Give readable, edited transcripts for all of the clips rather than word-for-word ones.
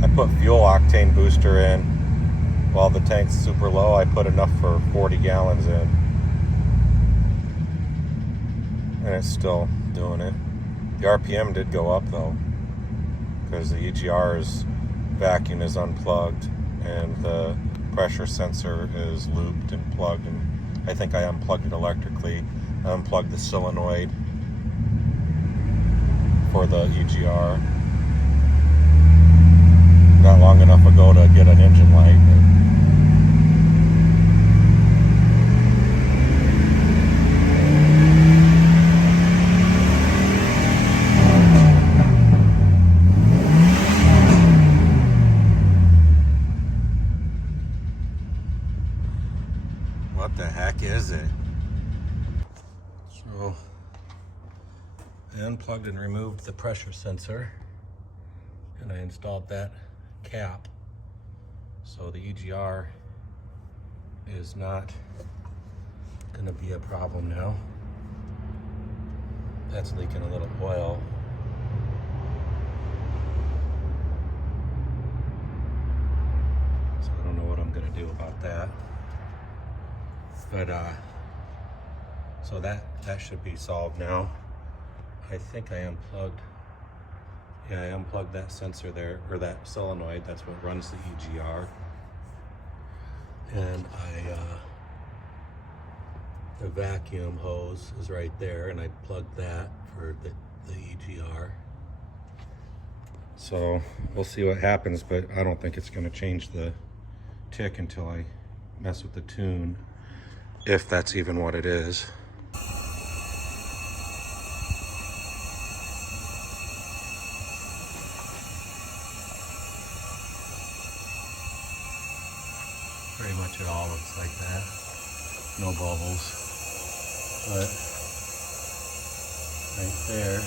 I put fuel octane booster in while the tank's super low. I put enough for 40 gallons in, and it's still doing it. The RPM did go up though, because the EGR's vacuum is unplugged and the pressure sensor is looped and plugged, and I think I unplugged it electrically. I unplugged the solenoid for the EGR not long enough ago to get an engine light. What the heck is it? So I unplugged and removed the pressure sensor, and I installed that cap, so the EGR is not going to be a problem now. That's leaking a little oil. So I don't know what I'm going to do about that. But so that should be solved now. I think I unplugged. Yeah, I unplugged that sensor there, or that solenoid. That's what runs the EGR. And the vacuum hose is right there, and I plugged that for the EGR. So we'll see what happens, but I don't think it's going to change the tick until I mess with the tune, if that's even what it is. Pretty much it all looks like that. No bubbles. But right there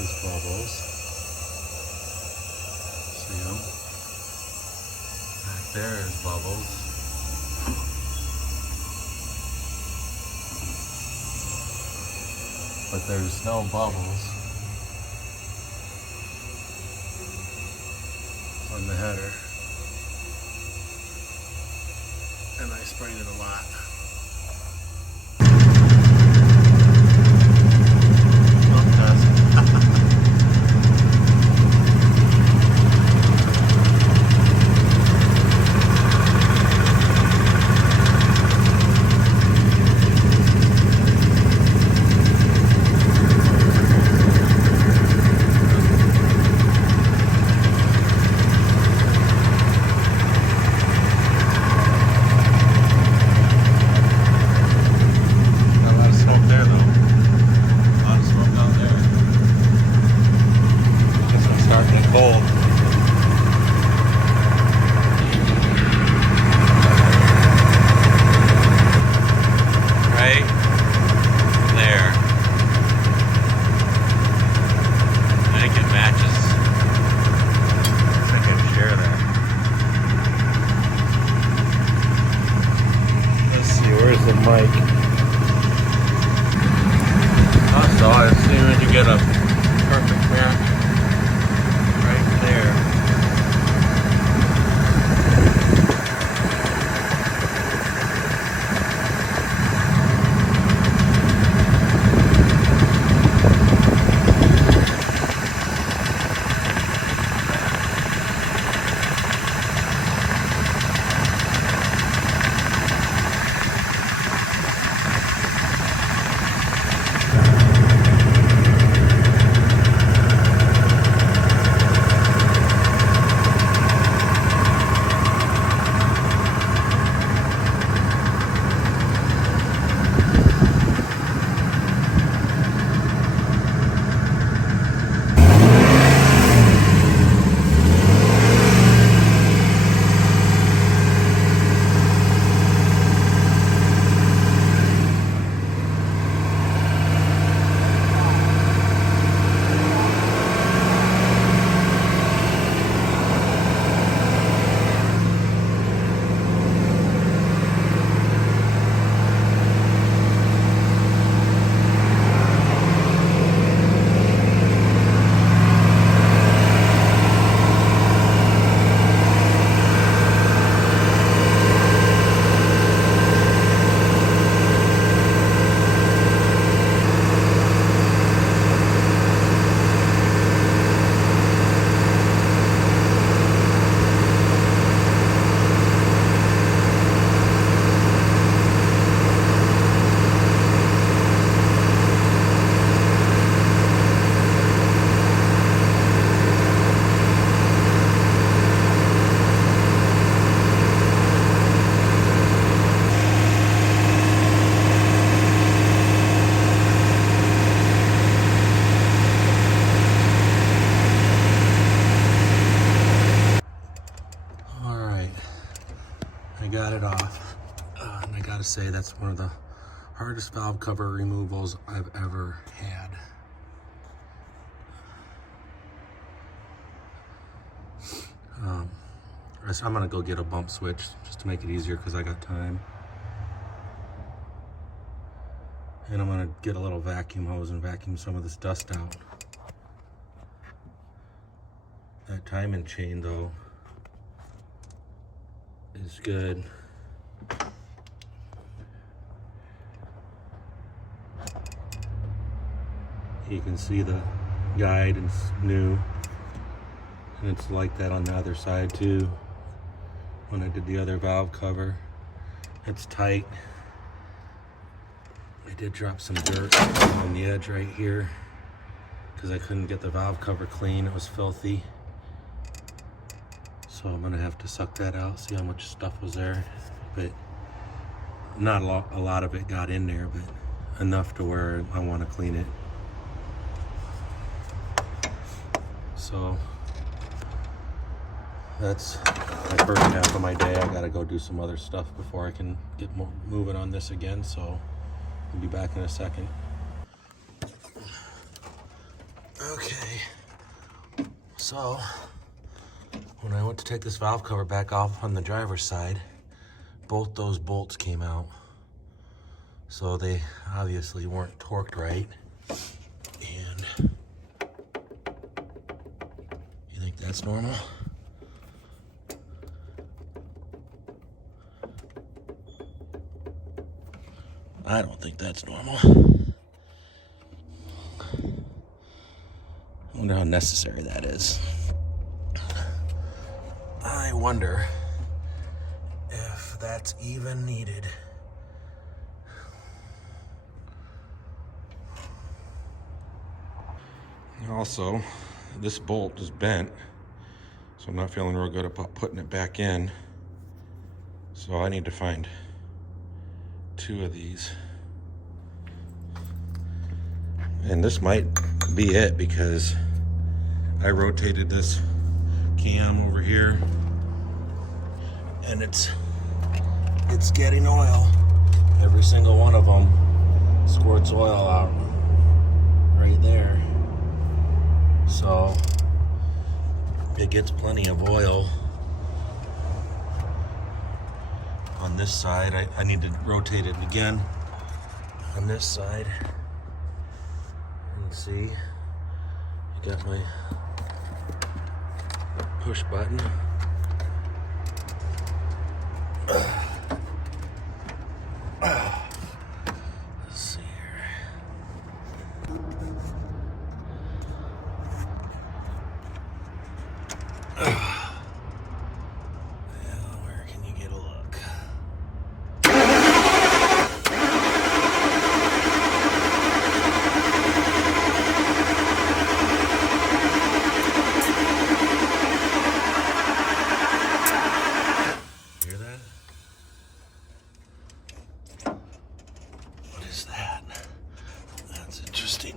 is bubbles. See them? Back there is bubbles. But there's no bubbles on the header. And I sprayed it a lot. No, it doesn't. So as soon as you get a perfect match right there. say that's one of the hardest valve cover removals I've ever had. So I'm gonna go get a bump switch just to make it easier because I got time. And I'm gonna get a little vacuum hose and vacuum some of this dust out. That timing chain though is good. You can see the guide, it's new. And it's like that on the other side too. When I did the other valve cover, it's tight. I did drop some dirt on the edge right here because I couldn't get the valve cover clean. It was filthy. So I'm gonna have to suck that out, see how much stuff was there. But not a lot of it got in there, but enough to where I want to clean it. So that's the first half of my day. I gotta go do some other stuff before I can get moving on this again. So I'll be back in a second. Okay, so when I went to take this valve cover back off on the driver's side, both those bolts came out. So they obviously weren't torqued right. And you think that's normal? I don't think that's normal. I wonder how necessary that is. I wonder if that's even needed. Also, this bolt is bent, so I'm not feeling real good about putting it back in. So I need to find 2 of these. And this might be it because I rotated this cam over here and it's getting oil. Every single one of them squirts oil out right there. So it gets plenty of oil. On this side, I need to rotate it again on this side. And see, I got my push button. Let's see here. Where can you get a look? Hear that? What is that? That's interesting.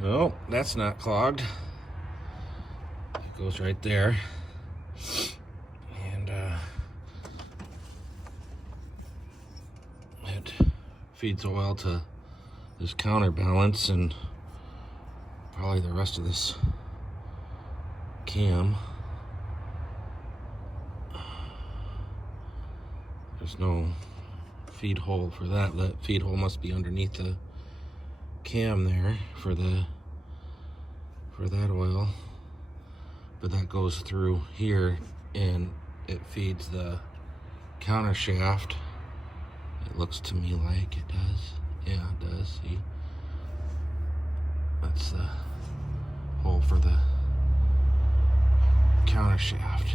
No, that's not clogged. It goes right there. And it feeds oil to this counterbalance and probably the rest of this cam. There's no feed hole for that. That feed hole must be underneath the cam there for that oil, but that goes through here and it feeds the counter shaft. It looks to me like it does. Yeah, it does. See, That's the hole for the counter shaft.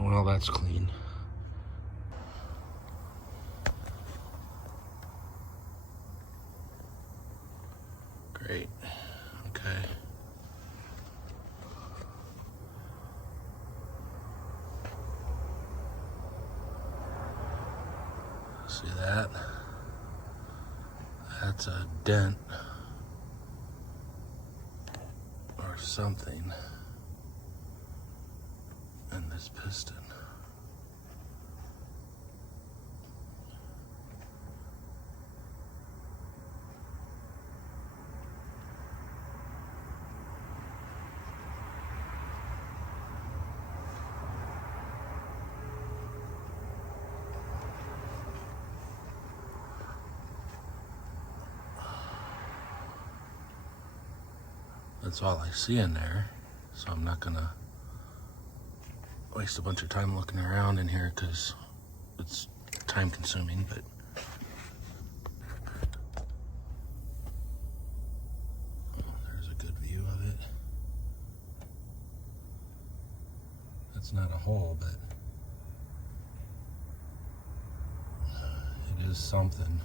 Well, that's clean. Great. Okay. See that? That's a dent or something in this piston. That's all I see in there, so I'm not gonna waste a bunch of time looking around in here because it's time consuming, but there's a good view of it. That's not a hole, but it is something,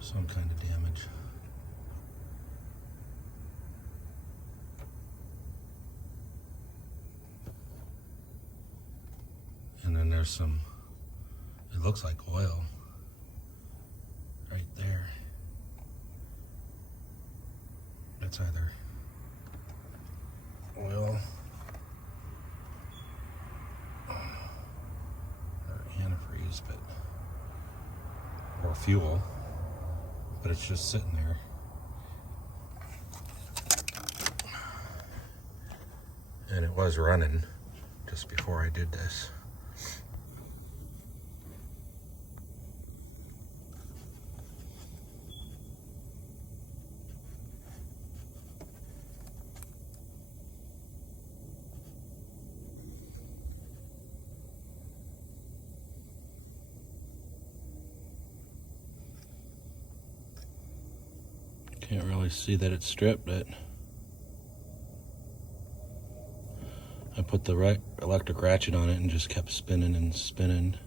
some kind of damage. And then there's some, it looks like oil right there. That's either oil or antifreeze, or fuel, but it's just sitting there. And it was running just before I did this. Can't really see that it's stripped, but I put the right electric ratchet on it and just kept spinning and spinning.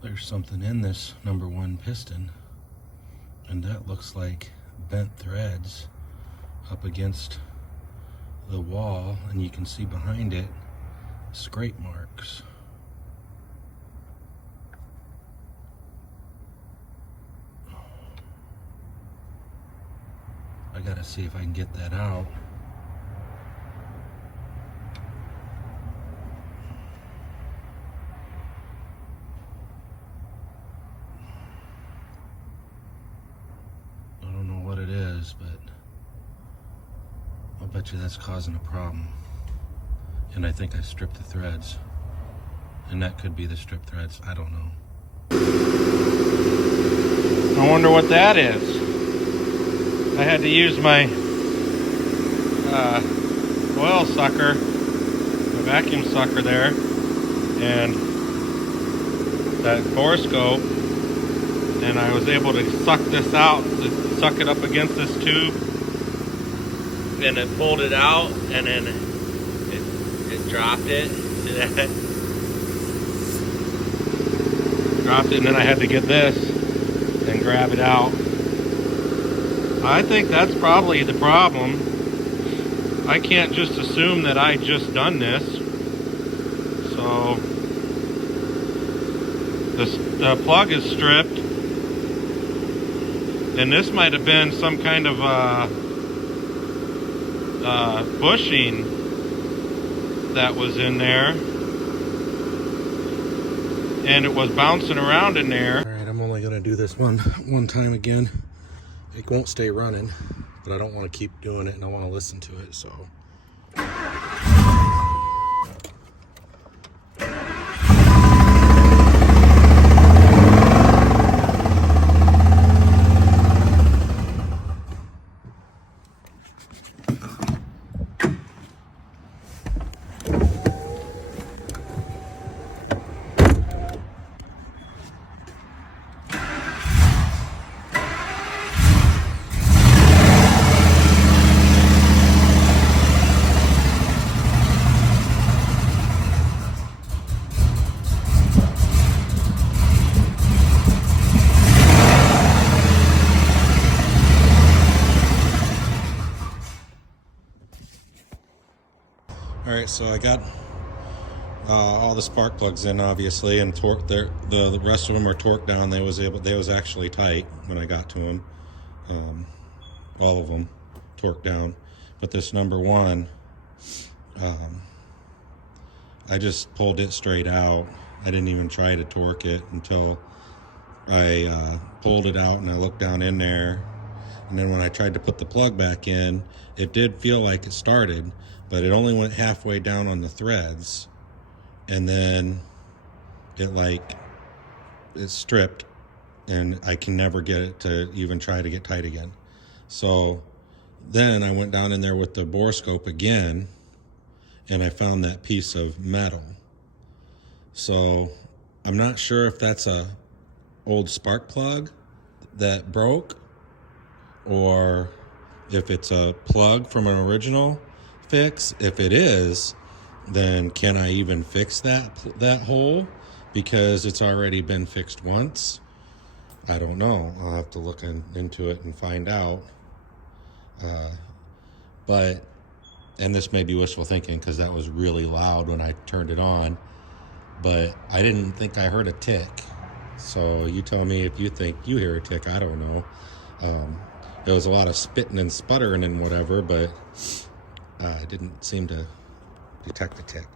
There's something in this #1 piston, and that looks like bent threads up against the wall, and you can see behind it scrape marks. I gotta see if I can get that out. But I'll bet you that's causing a problem. And I think I stripped the threads. And that could be the stripped threads. I don't know. I wonder what that is. I had to use my oil sucker, my vacuum sucker there, and that borescope, and I was able to suck this out, suck it up against this tube, and it pulled it out, and then it dropped it. See that? Dropped it, and then I had to get this and grab it out. I think that's probably the problem. I can't just assume that I just done this. So the plug is stripped. And this might have been some kind of bushing that was in there, and it was bouncing around in there. All right, I'm only gonna do this one time again. It won't stay running, but I don't want to keep doing it, and I want to listen to it, so. so I got all the spark plugs in, obviously, and the rest of them are torqued down. They was actually tight when I got to them. All of them torqued down, but this number one, I just pulled it straight out. I didn't even try to torque it until I pulled it out and I looked down in there. And then when I tried to put the plug back in, it did feel like it started, but it only went halfway down on the threads. And then it stripped, and I can never get it to even try to get tight again. So then I went down in there with the borescope again, and I found that piece of metal. So I'm not sure if that's a old spark plug that broke, or if it's a plug from an original fix. If it is, then can I even fix that hole? Because it's already been fixed once. I don't know. I'll have to look into it and find out. And this may be wishful thinking because that was really loud when I turned it on, but I didn't think I heard a tick. So you tell me if you think you hear a tick. I don't know. There was a lot of spitting and sputtering and whatever, but I didn't seem to detect a tick.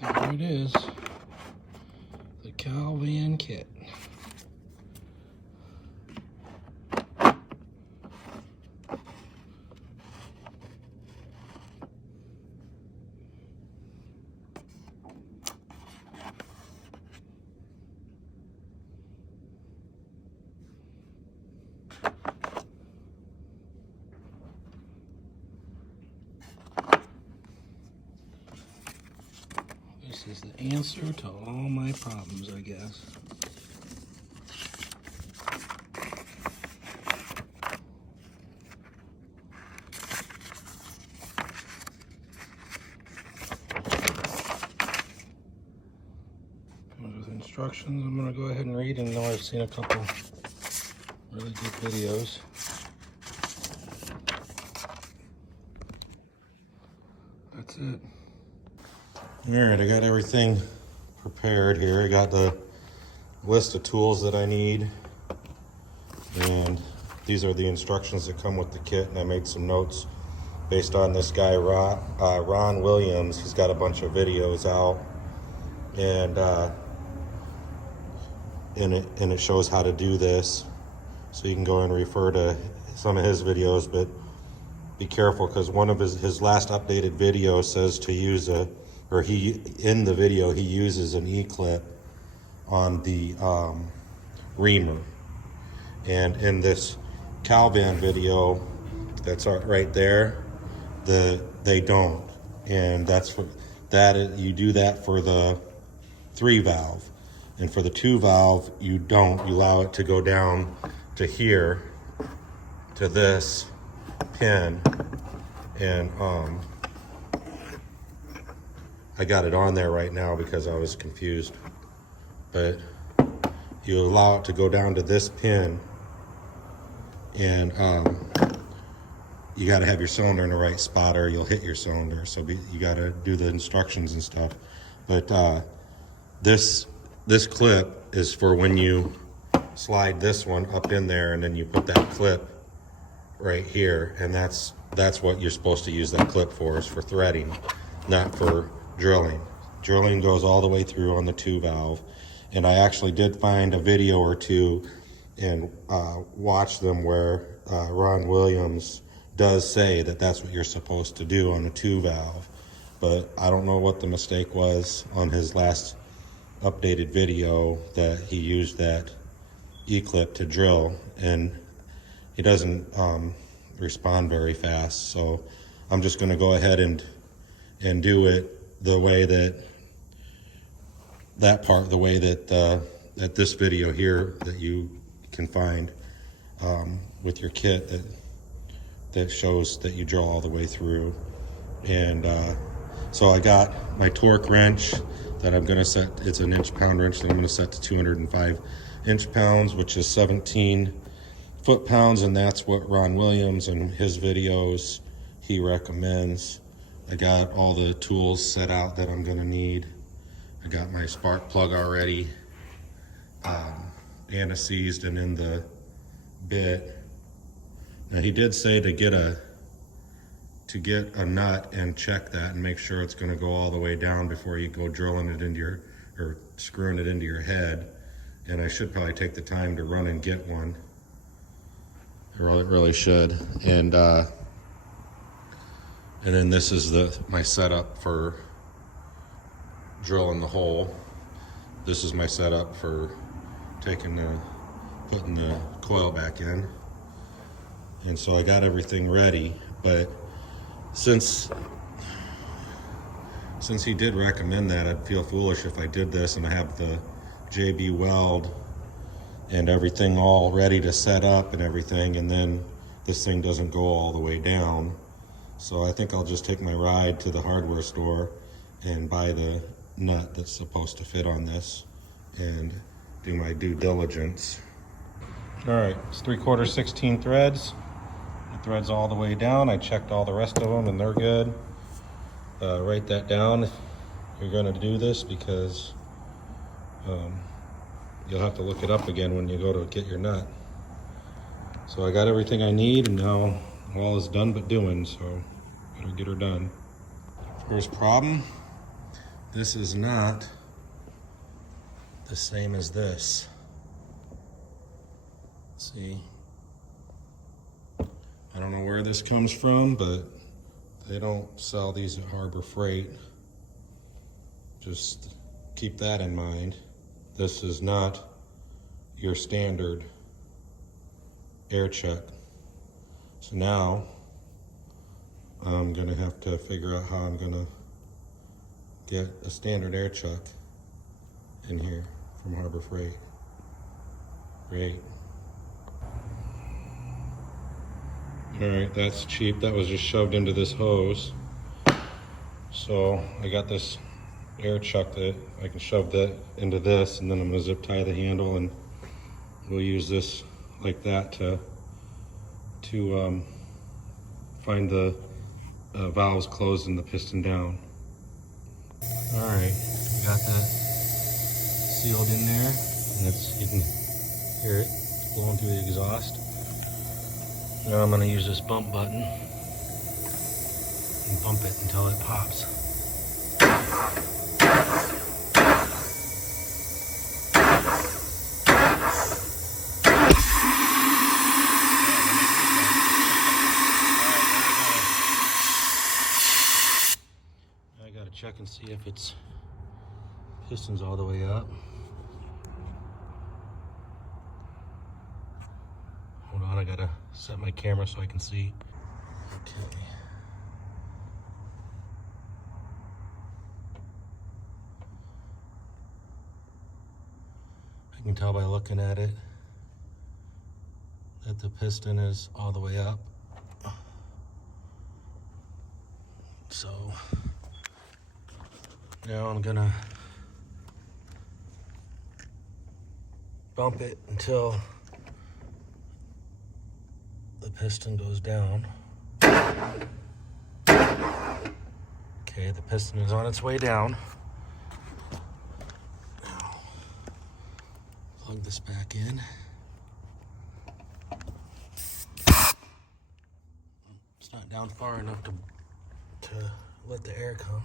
There it is, the Calvan kit. This is the answer to all my problems, I guess. With instructions, I'm going to go ahead and read, and know I've seen a couple really good videos. That's it. Alright, I got everything prepared here. I got the list of tools that I need, and these are the instructions that come with the kit, and I made some notes based on this guy Ron Williams. He's got a bunch of videos out, and it shows how to do this, so you can go and refer to some of his videos. But be careful, because one of his last updated video says to use in the video he uses an E-clip on the reamer, and in this Calvan video that's right there, they don't, and that's for that. You do that for the 3 valve, and for the 2 valve you don't. You allow it to go down to here, to this pin, and I got it on there right now because I was confused, but you allow it to go down to this pin, and you got to have your cylinder in the right spot or you'll hit your cylinder. So you got to do the instructions and stuff. But this clip is for when you slide this one up in there, and then you put that clip right here, and that's what you're supposed to use that clip for, is for threading, not for drilling. Drilling goes all the way through on the 2 valve, and I actually did find a video or two and watch them where Ron Williams does say that that's what you're supposed to do on a 2 valve, but I don't know what the mistake was on his last updated video, that he used that E-clip to drill, and he doesn't respond very fast. So I'm just going to go ahead and do it the way that part, the way that this video here that you can find with your kit that shows that you drill all the way through. And so I got my torque wrench that I'm going to set. It's an inch-pound wrench that I'm going to set to 205 inch-pounds, which is 17 foot-pounds, and that's what Ron Williams in his videos he recommends. I got all the tools set out that I'm going to need. I got my spark plug already anti-seized and in the bit. Now he did say to get a nut and check that and make sure it's going to go all the way down before you go drilling it into your, or screwing it into your head. And I should probably take the time to run and get one. I really should. And then this is my setup for drilling the hole. This is my setup for putting the coil back in. And so I got everything ready, but since he did recommend that, I'd feel foolish if I did this and I have the JB weld and everything all ready to set up and everything, and then this thing doesn't go all the way down. So I think I'll just take my ride to the hardware store and buy the nut that's supposed to fit on this and do my due diligence. All right, it's 3/4 16 threads. The threads all the way down. I checked all the rest of them and they're good. Write that down if you're going to do this, because you'll have to look it up again when you go to get your nut. So I got everything I need, and now all is done but doing, so better get her done. First problem, this is not the same as this. See, I don't know where this comes from, but they don't sell these at Harbor Freight. Just keep that in mind. This is not your standard air check. So now I'm gonna have to figure out how I'm gonna get a standard air chuck in here from Harbor Freight. Great. All right, that's cheap. That was just shoved into this hose. So I got this air chuck that I can shove that into this, and then I'm gonna zip tie the handle, and we'll use this like that to find the valves closed and the piston down. All right, got that sealed in there, and you can hear it blowing through the exhaust. Now I'm gonna use this bump button and bump it until it pops. I gotta check and see if its piston's all the way up. Hold on, I gotta set my camera so I can see. Okay. I can tell by looking at it that the piston is all the way up. So now I'm gonna bump it until the piston goes down. Okay, the piston is on its way down. Now, plug this back in. It's not down far enough to let the air come.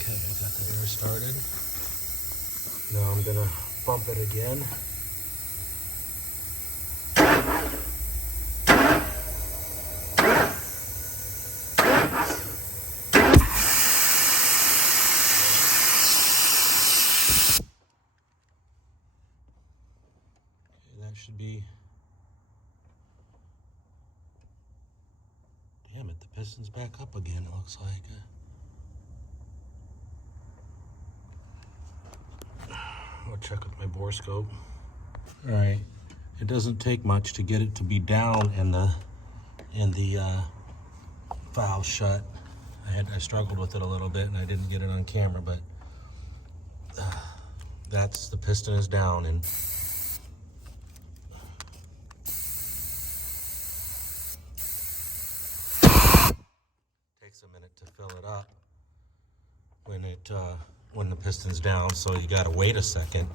Okay, I got the air started. Now I'm gonna bump it again. That should be, damn it, the piston's back up again, it looks like. I'll check with my bore scope. All right, it doesn't take much to get it to be down and the valve shut. I struggled with it a little bit and I didn't get it on camera, but that's, the piston is down, and takes a minute to fill it up when the piston's down, so you got to wait a second.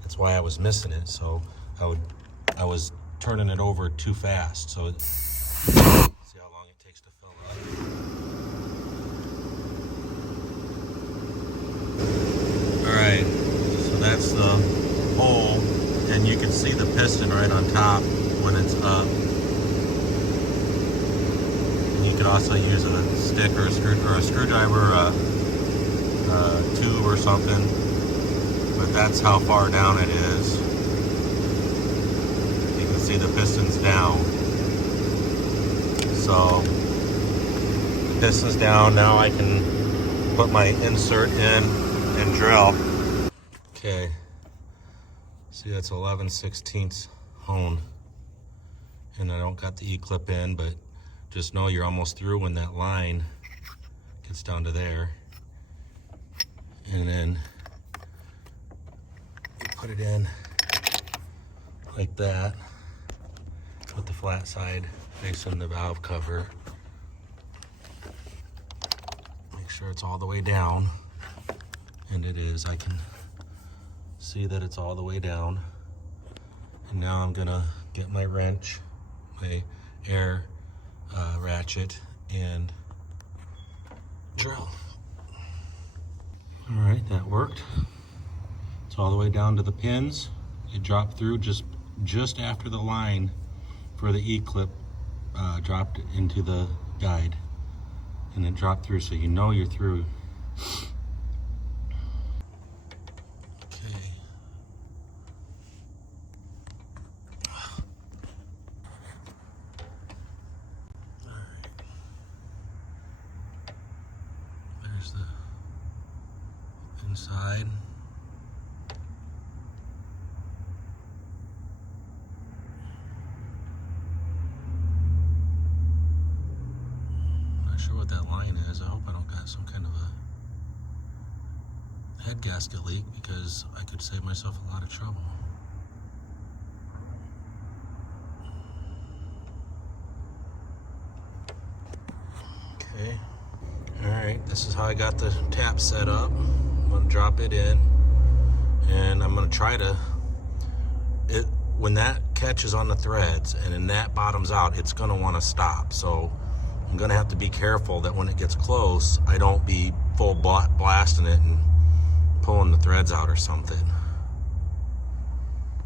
That's why I was missing it. So I was turning it over too fast. So see how long it takes to fill up. All right, so that's the hole, and you can see the piston right on top when it's up. You could also use a stick or a screwdriver, tube or something, but that's how far down it is. You can see the piston's down. So the piston's down. Now I can put my insert in and drill. Okay, see, that's 11/16 hone, and I don't got the E-clip in, but just know you're almost through when that line gets down to there. And then you put it in like that with the flat side facing the valve cover. Make sure it's all the way down, and it is. I can see that it's all the way down. And now I'm gonna get my wrench, my air ratchet, and drill. All right, that worked. It's all the way down to the pins. It dropped through just after the line for the E-clip dropped into the guide, and it dropped through, so you know you're through. Okay. All right. There's the inside. Not sure what that line is. I hope I don't got some kind of a head gasket leak, because I could save myself a lot of trouble. Okay. All right, this is how I got the tap set up. I'm gonna drop it in, and I'm gonna try to, when that catches on the threads and then that bottoms out, it's gonna wanna stop. So I'm gonna have to be careful that when it gets close, I don't be full blasting it and pulling the threads out or something.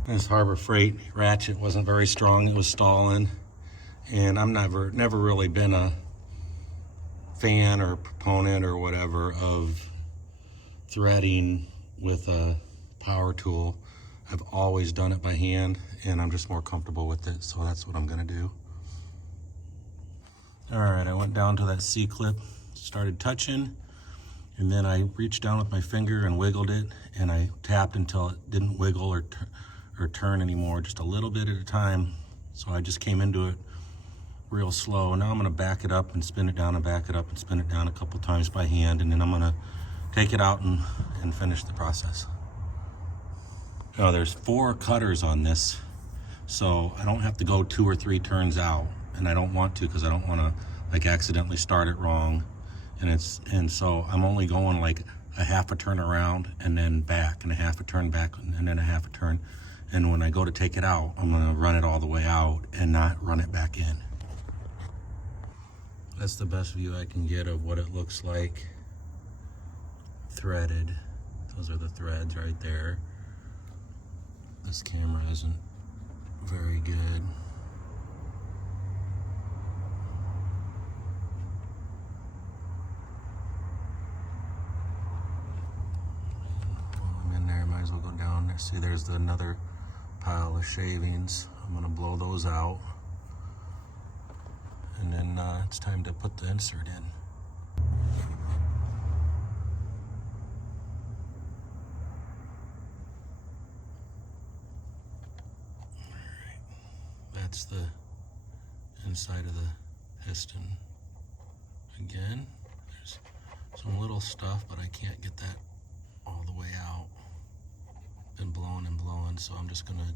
This Harbor Freight ratchet wasn't very strong. It was stalling, and I'm never really been a fan or proponent or whatever of threading with a power tool. I've always done it by hand, and I'm just more comfortable with it, so that's what I'm gonna do. All right, I went down to that C-clip, started touching, and then I reached down with my finger and wiggled it, and I tapped until it didn't wiggle or turn anymore, just a little bit at a time. So I just came into it real slow. Now I'm gonna back it up and spin it down and back it up and spin it down a couple times by hand, and then I'm gonna take it out and finish the process. Now there's 4 cutters on this, so I don't have to go 2 or 3 turns out, and I don't want to, because I don't want to like accidentally start it wrong. And so I'm only going like a half a turn around and then back, and a half a turn back, and then a half a turn. And when I go to take it out, I'm gonna run it all the way out and not run it back in. That's the best view I can get of what it looks like threaded. Those are the threads right there. This camera isn't very good. While I'm in there, I might as well go down there. See, there's another pile of shavings. I'm gonna blow those out. And then it's time to put the insert in. That's the inside of the piston. Again, there's some little stuff, but I can't get that all the way out. Been blowing and blowing, so I'm just gonna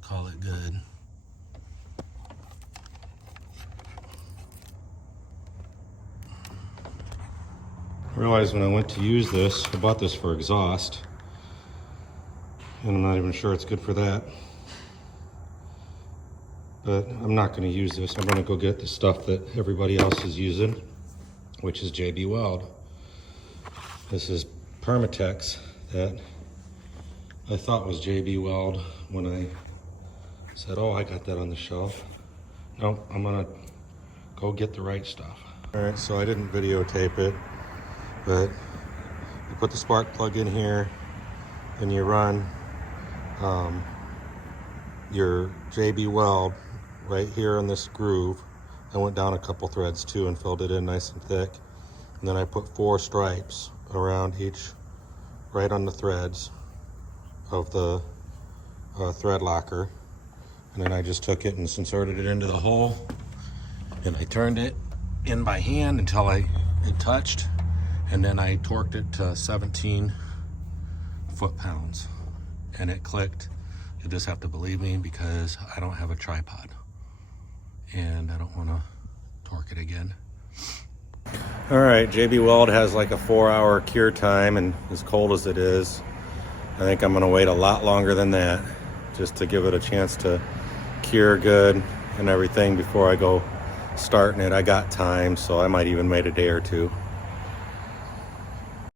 call it good. I realized when I went to use this, I bought this for exhaust, and I'm not even sure it's good for that. But I'm not going to use this. I'm going to go get the stuff that everybody else is using, which is JB Weld. This is Permatex that I thought was JB Weld when I said, oh, I got that on the shelf. No, I'm going to go get the right stuff. All right, so I didn't videotape it, but you put the spark plug in here and you run your JB Weld right here in this groove. I went down a couple threads too and filled it in nice and thick. And then I put 4 stripes around each, right on the threads of the thread locker. And then I just took it and inserted it into the hole, and I turned it in by hand until it touched, and then I torqued it to 17 foot-pounds, and it clicked. You just have to believe me because I don't have a tripod and I don't want to torque it again. All right, JB Weld has like a 4-hour cure time, and as cold as it is, I think I'm gonna wait a lot longer than that just to give it a chance to cure good and everything before I go starting it. I got time, so I might even wait a day or two.